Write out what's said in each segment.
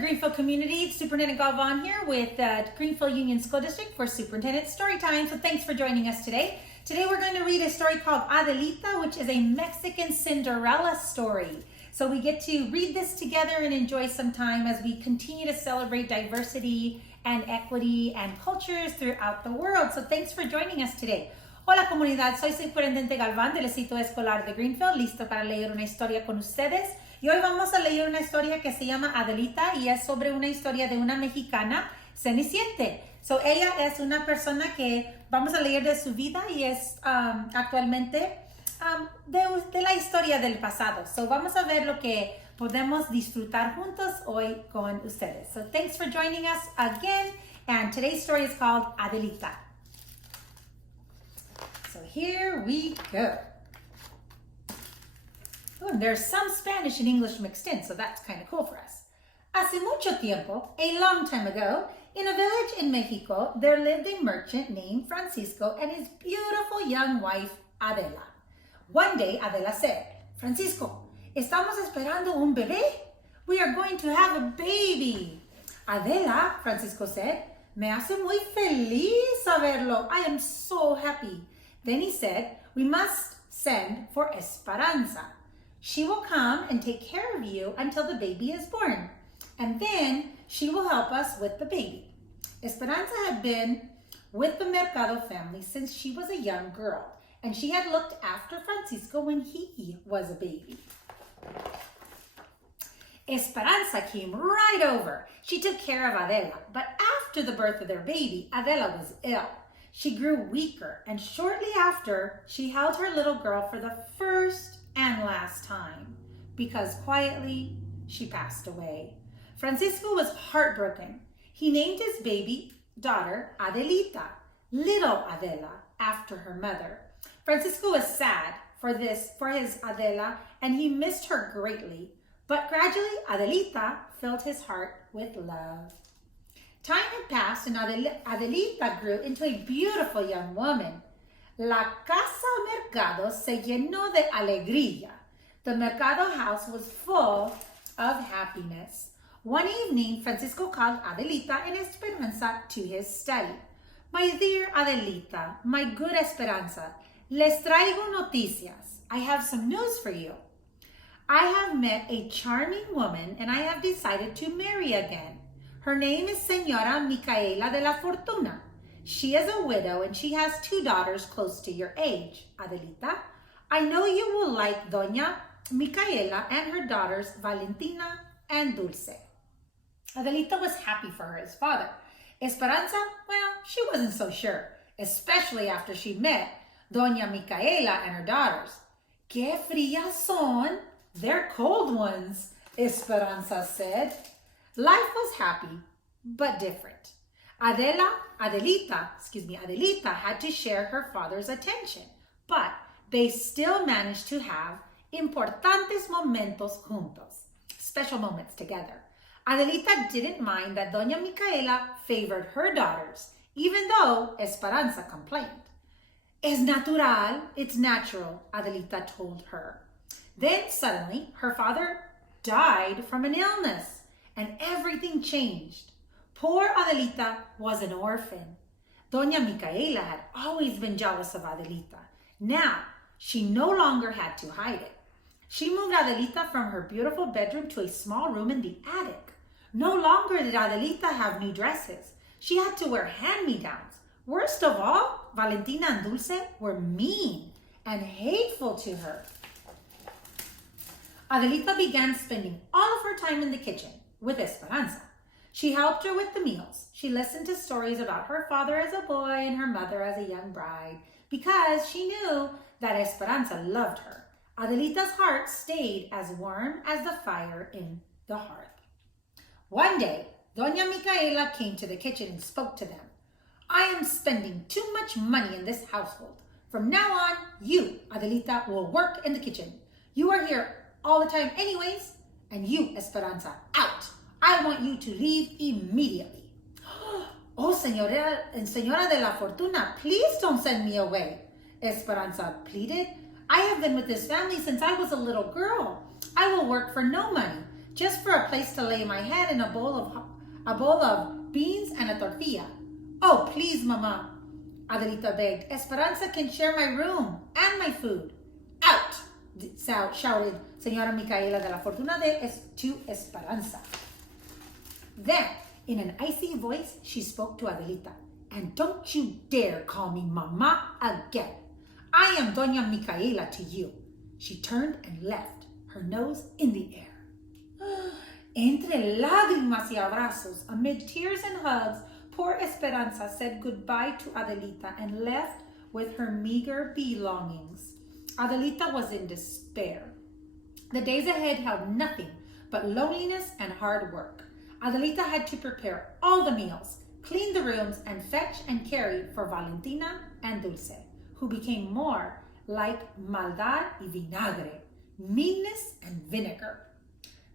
Greenfield community. It's Superintendent Galvan here with Greenfield Union School District for Superintendent Story Time. So thanks for joining us today. Today we're going to read a story called Adelita, which is a Mexican Cinderella story. So we get to read this together and enjoy some time as we continue to celebrate diversity and equity and cultures throughout the world. So thanks for joining us today. Hola comunidad, soy Superintendente Galvan del Distrito Escolar de Greenfield, listo para leer una historia con ustedes. Y hoy vamos a leer una historia que se llama Adelita y es sobre una historia de una mexicana ceniciente. So ella es una persona que vamos a leer de su vida y es actualmente de la historia del pasado. So vamos a ver lo que podemos disfrutar juntos hoy con ustedes. So thanks for joining us again, and today's story is called Adelita. So here we go. Oh, and there's some Spanish and English mixed in, so that's kind of cool for us. Hace mucho tiempo, a long time ago, in a village in Mexico, there lived a merchant named Francisco and his beautiful young wife, Adela. One day, Adela said, Francisco, ¿estamos esperando un bebé? We are going to have a baby. Adela, Francisco said, me hace muy feliz saberlo. I am so happy. Then he said, we must send for Esperanza. She will come and take care of you until the baby is born. And then she will help us with the baby. Esperanza had been with the Mercado family since she was a young girl, and she had looked after Francisco when he was a baby. Esperanza came right over. She took care of Adela, but after the birth of their baby, Adela was ill. She grew weaker, and shortly after, she held her little girl for the first and last time, because quietly she passed away. Francisco was heartbroken. He named his baby daughter Adelita, little Adela, after her mother. Francisco was sad for his Adela, and he missed her greatly. But gradually, Adelita filled his heart with love. Time had passed, and Adelita grew into a beautiful young woman. La casa mercado se llenó de alegría. The mercado house was full of happiness. One evening, Francisco called Adelita and Esperanza to his study. My dear Adelita, my good Esperanza, les traigo noticias. I have some news for you. I have met a charming woman and I have decided to marry again. Her name is Señora Micaela de la Fortuna. She is a widow and she has 2 daughters close to your age. Adelita, I know you will like Doña Micaela and her daughters Valentina and Dulce. Adelita was happy for her father. Esperanza, well, she wasn't so sure, especially after she met Doña Micaela and her daughters. Que frías son, they're cold ones, Esperanza said. Life was happy, but different. Adelita had to share her father's attention, but they still managed to have importantes momentos juntos, special moments together. Adelita didn't mind that Doña Micaela favored her daughters, even though Esperanza complained. Es natural, it's natural, Adelita told her. Then suddenly, her father died from an illness, and everything changed. Poor Adelita was an orphan. Doña Micaela had always been jealous of Adelita. Now, she no longer had to hide it. She moved Adelita from her beautiful bedroom to a small room in the attic. No longer did Adelita have new dresses. She had to wear hand-me-downs. Worst of all, Valentina and Dulce were mean and hateful to her. Adelita began spending all of her time in the kitchen with Esperanza. She helped her with the meals. She listened to stories about her father as a boy and her mother as a young bride because she knew that Esperanza loved her. Adelita's heart stayed as warm as the fire in the hearth. One day, Doña Micaela came to the kitchen and spoke to them. I am spending too much money in this household. From now on, you, Adelita, will work in the kitchen. You are here all the time anyways, and you, Esperanza, out. I want you to leave immediately. Oh, Señora de la Fortuna, please don't send me away, Esperanza pleaded. I have been with this family since I was a little girl. I will work for no money. just for a place to lay my head and a bowl of beans and a tortilla. Oh, please, Mama, Adelita begged. Esperanza can share my room and my food. Out, shouted Señora Micaela de la Fortuna to Esperanza. Then, in an icy voice, she spoke to Adelita. And don't you dare call me Mama again. I am Doña Micaela to you. She turned and left, her nose in the air. Entre lágrimas y abrazos, amid tears and hugs, poor Esperanza said goodbye to Adelita and left with her meager belongings. Adelita was in despair. The days ahead held nothing but loneliness and hard work. Adelita had to prepare all the meals, clean the rooms, and fetch and carry for Valentina and Dulce, who became more like maldad y vinagre, meanness and vinegar.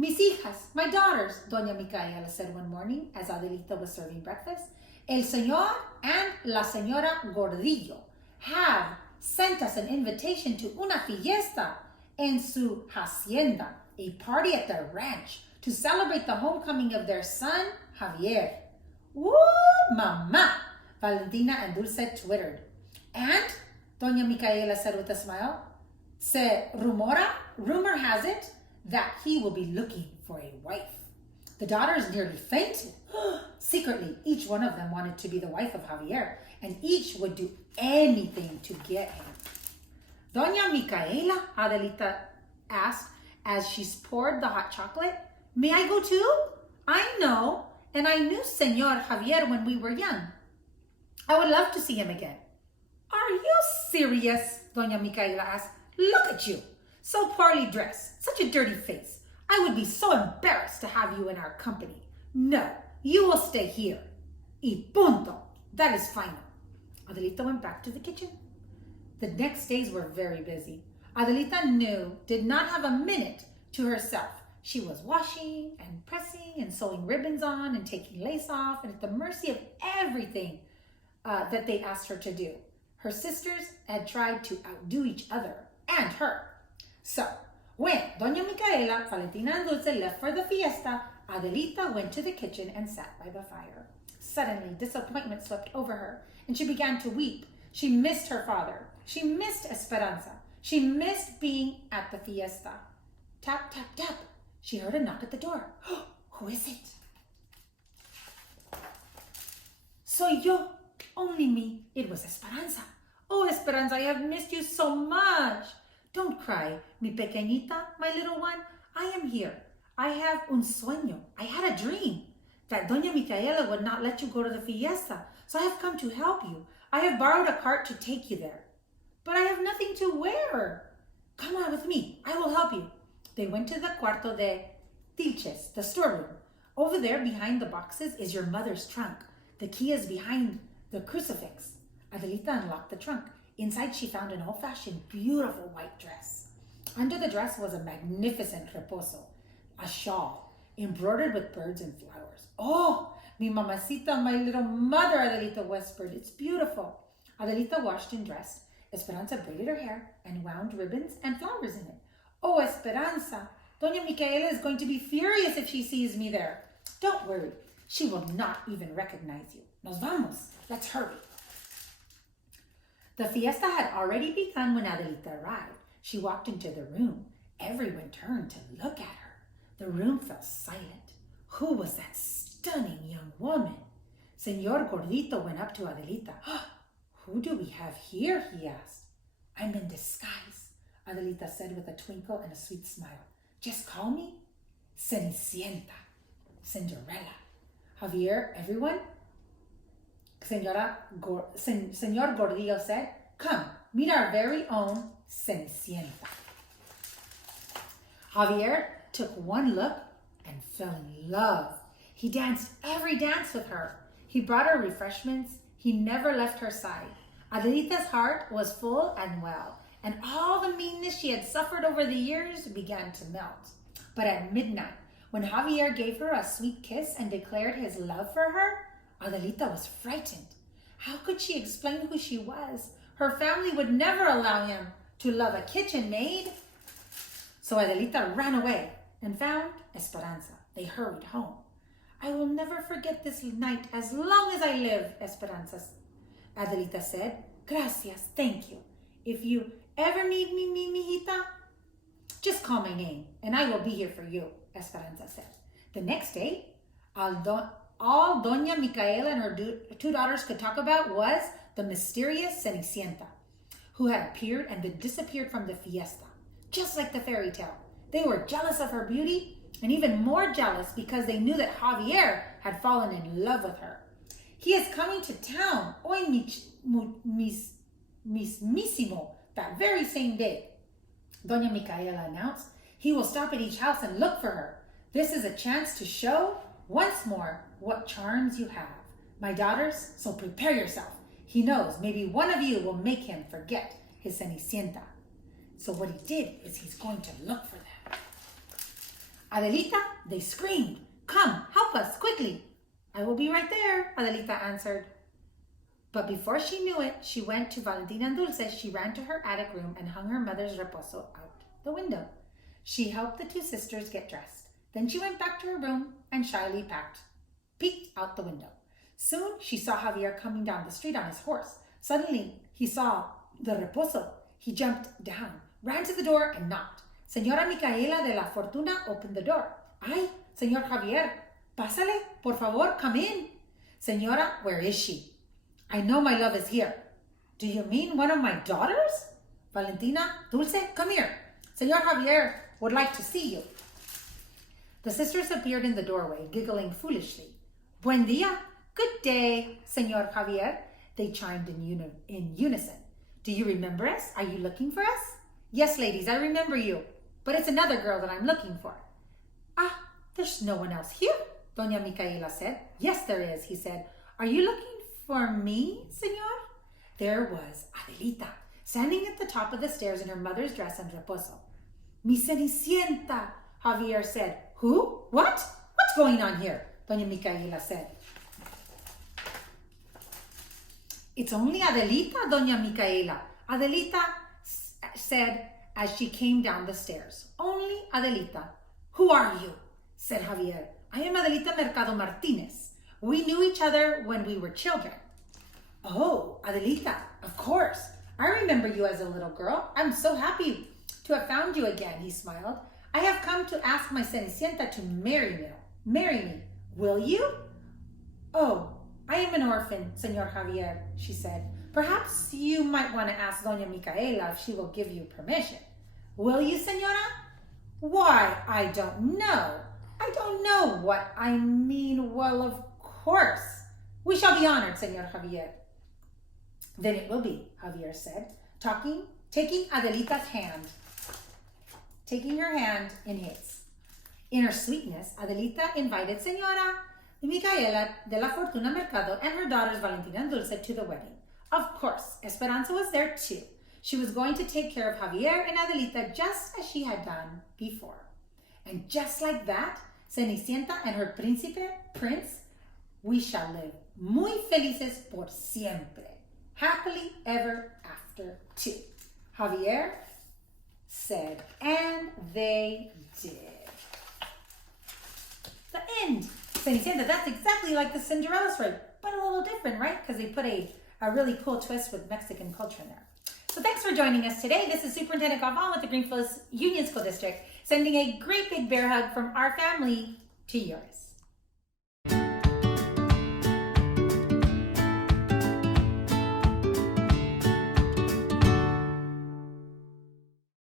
Mis hijas, my daughters, Doña Micaela said one morning as Adelita was serving breakfast, El Señor and La Señora Gordillo have sent us an invitation to una fiesta en su hacienda, a party at their ranch, to celebrate the homecoming of their son, Javier. Woo, Mama, Valentina and Dulce twittered. And, Doña Micaela said with a smile, rumor has it that he will be looking for a wife. The daughters nearly fainted. Secretly, each one of them wanted to be the wife of Javier, and each would do anything to get him. Doña Micaela, Adelita asked as she poured the hot chocolate, may I go too? I know, and I knew Señor Javier when we were young. I would love to see him again. Are you serious? Doña Micaela asked. Look at you, so poorly dressed, such a dirty face. I would be so embarrassed to have you in our company. No, you will stay here. Y punto. That is final. Adelita went back to the kitchen. The next days were very busy. Adelita did not have a minute to herself. She was washing and pressing and sewing ribbons on and taking lace off and at the mercy of everything that they asked her to do. Her sisters had tried to outdo each other and her. So, when Doña Micaela, Valentina, and Dulce left for the fiesta, Adelita went to the kitchen and sat by the fire. Suddenly, disappointment swept over her, and she began to weep. She missed her father. She missed Esperanza. She missed being at the fiesta. Tap, tap, tap. She heard a knock at the door. Who is it? Soy yo. Only me. It was Esperanza. Oh, Esperanza, I have missed you so much. Don't cry, mi pequeñita, my little one. I am here. I have un sueño. I had a dream that Doña Micaela would not let you go to the fiesta, so I have come to help you. I have borrowed a cart to take you there. But I have nothing to wear. Come on with me. I will help you. They went to the cuarto de Tilches, the storeroom. Over there, behind the boxes, is your mother's trunk. The key is behind the crucifix. Adelita unlocked the trunk. Inside, she found an old-fashioned, beautiful white dress. Under the dress was a magnificent reposo, a shawl, embroidered with birds and flowers. Oh, mi mamacita, my little mother, Adelita whispered. It's beautiful. Adelita washed and dressed. Esperanza braided her hair and wound ribbons and flowers in it. Oh, Esperanza, Doña Micaela is going to be furious if she sees me there. Don't worry. She will not even recognize you. Nos vamos. Let's hurry. The fiesta had already begun when Adelita arrived. She walked into the room. Everyone turned to look at her. The room fell silent. Who was that stunning young woman? Señor Gordito went up to Adelita. Who do we have here? He asked. I'm in disguise, Adelita said with a twinkle and a sweet smile. Just call me Cenicienta, Cinderella. Javier, everyone? Señor Gordillo said, come, meet our very own Cenicienta. Javier took one look and fell in love. He danced every dance with her. He brought her refreshments. He never left her side. Adelita's heart was full and well, and all the meanness she had suffered over the years began to melt. But at midnight, when Javier gave her a sweet kiss and declared his love for her, Adelita was frightened. How could she explain who she was? Her family would never allow him to love a kitchen maid. So Adelita ran away. and found Esperanza. They hurried home. I will never forget this night as long as I live, Esperanza. Adelita said. Gracias, thank you. If you ever need me, mijita, just call my name and I will be here for you, Esperanza said. The next day, all Doña Micaela and her two daughters could talk about was the mysterious Cenicienta, who had appeared and then disappeared from the fiesta, just like the fairy tale. They were jealous of her beauty and even more jealous because they knew that Javier had fallen in love with her. He is coming to town, hoy mismísimo, that very same day, Doña Micaela announced. He will stop at each house and look for her. This is a chance to show once more what charms you have, my daughters, so prepare yourself. He knows maybe one of you will make him forget his Cenicienta. So what he did is he's going to look for them. Adelita, they screamed, come, help us, quickly. I will be right there, Adelita answered. But before she knew it, she went to Valentina and Dulce. She ran to her attic room and hung her mother's reposo out the window. She helped the two sisters get dressed. Then she went back to her room and shyly peeked out the window. Soon she saw Javier coming down the street on his horse. Suddenly he saw the reposo. He jumped down, ran to the door and knocked. Señora Micaela de la Fortuna opened the door. Ay, Señor Javier, pásale, por favor, come in. Señora, where is she? I know my love is here. Do you mean one of my daughters? Valentina, Dulce, come here. Señor Javier would like to see you. The sisters appeared in the doorway, giggling foolishly. Buen dia. Good day, Señor Javier. They chimed in unison. Do you remember us? Are you looking for us? Yes, ladies, I remember you. But it's another girl that I'm looking for. Ah, there's no one else here, Doña Micaela said. Yes, there is, he said. Are you looking for me, señor? There was Adelita, standing at the top of the stairs in her mother's dress and reposo. Mi Cenicienta, Javier said. Who? What? What's going on here? Doña Micaela said. It's only Adelita, Doña Micaela. Adelita said as she came down the stairs. Only Adelita. Who are you? Said Javier. I am Adelita Mercado Martinez. We knew each other when we were children. Oh, Adelita, of course. I remember you as a little girl. I'm so happy to have found you again, he smiled. I have come to ask my Cenicienta to marry me. Will you? Oh, I am an orphan, Señor Javier, she said. Perhaps you might want to ask Doña Micaela if she will give you permission. Will you, señora? Why, I don't know. I don't know what I mean. Well, of course. We shall be honored, Señor Javier. Then it will be, Javier said, taking Adelita's hand, taking her hand in his. In her sweetness, Adelita invited Señora Micaela de la Fortuna Mercado and her daughters Valentina and Dulce to the wedding. Of course, Esperanza was there too. She was going to take care of Javier and Adelita just as she had done before. And just like that, Cenicienta and her prince, we shall live muy felices por siempre. Happily ever after too. Javier said, and they did. The end. Cenicienta, that's exactly like the Cinderella story, but a little different, right? Because they put a really cool twist with Mexican culture in there. So thanks for joining us today. This is Superintendent Galvan with the Greenfields Union School District, sending a great big bear hug from our family to yours.